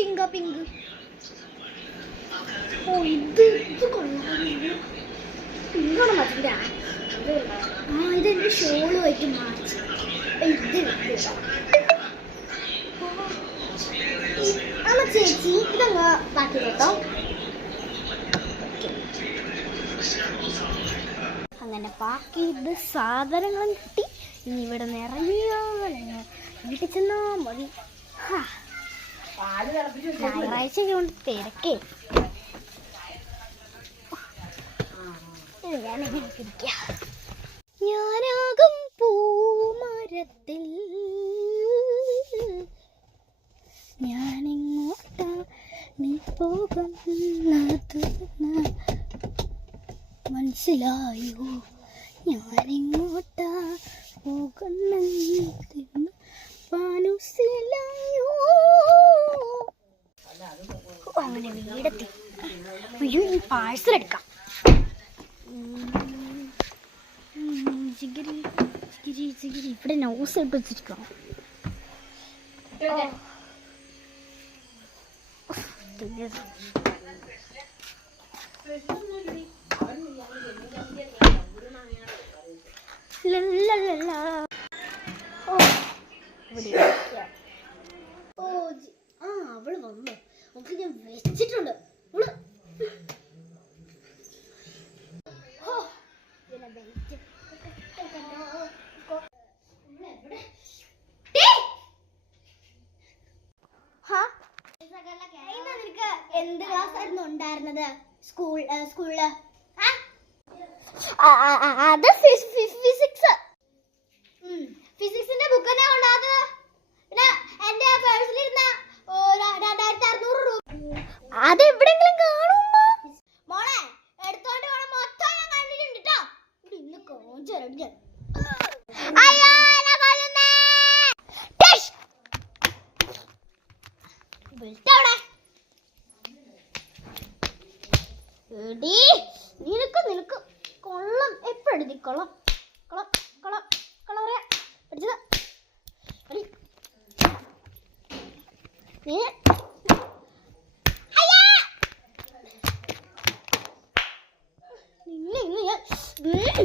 പിങ്ക pink. ഓ ഇത് പിങ്കാണ് മതിന്റെ. ഇതെന്റെ ഷോളുമായിട്ട് match. അമ്മ ചേച്ചി ഇതങ്ങ് ബാക്കി കേട്ടോ. അങ്ങനെ ബാക്കി ഇത് സാധനങ്ങളും കിട്ടി. ഇനി ഇവിടെ നിറഞ്ഞോ വീട്ടിൽ ചെന്നാ മതി. ഞായറാഴ്ച കൊണ്ട് തിരക്കേ. ഞാനാകും പൂമരത്തിൽ ഞാനിങ്ങോട്ടാ നീ പോകുന്നത് മനസ്സിലായോ? ഞാനിങ്ങോട്ടാ പോകുന്നെന്ന് മനസ്സിലായോ? അങ്ങനെ വീടെത്തി. അയ്യോ ഈ പാഴ്സൽ എടുക്കാം. ഇവിടെ നോസ് ഇട്ട് വെച്ചിരിക്കണം. അവള് വന്നു. നമുക്ക് ഞാൻ വെച്ചിട്ടുണ്ട്. എന്ത് ക്ലാസ് ആയിരുന്നു ഉണ്ടായിരുന്നത് സ്കൂളില്? അത് ഫിസിക്സ്. ഫിസിക്സിന്റെ ബുക്ക് തന്നെ ഉണ്ടാകുന്നത്. പിന്നെ എന്റെ പേഴ്സിലിരുന്ന 2600 രൂപ. അത് എവിടെങ്കിലും കാണും മോളെ. എടുത്തോണ്ട് വേണം. മൊത്തം ഞാൻ കണ്ടിട്ടുണ്ട് കേട്ടോ. ഇന്ന് കോഞ്ചിട്ട് നിനക്ക് കൊള്ളം. എപ്പോഴും കൊള്ളം കൊള്ളം കൊള്ളം കൊള്ളം പറയാ പഠിച്ചത്. നിന്നെ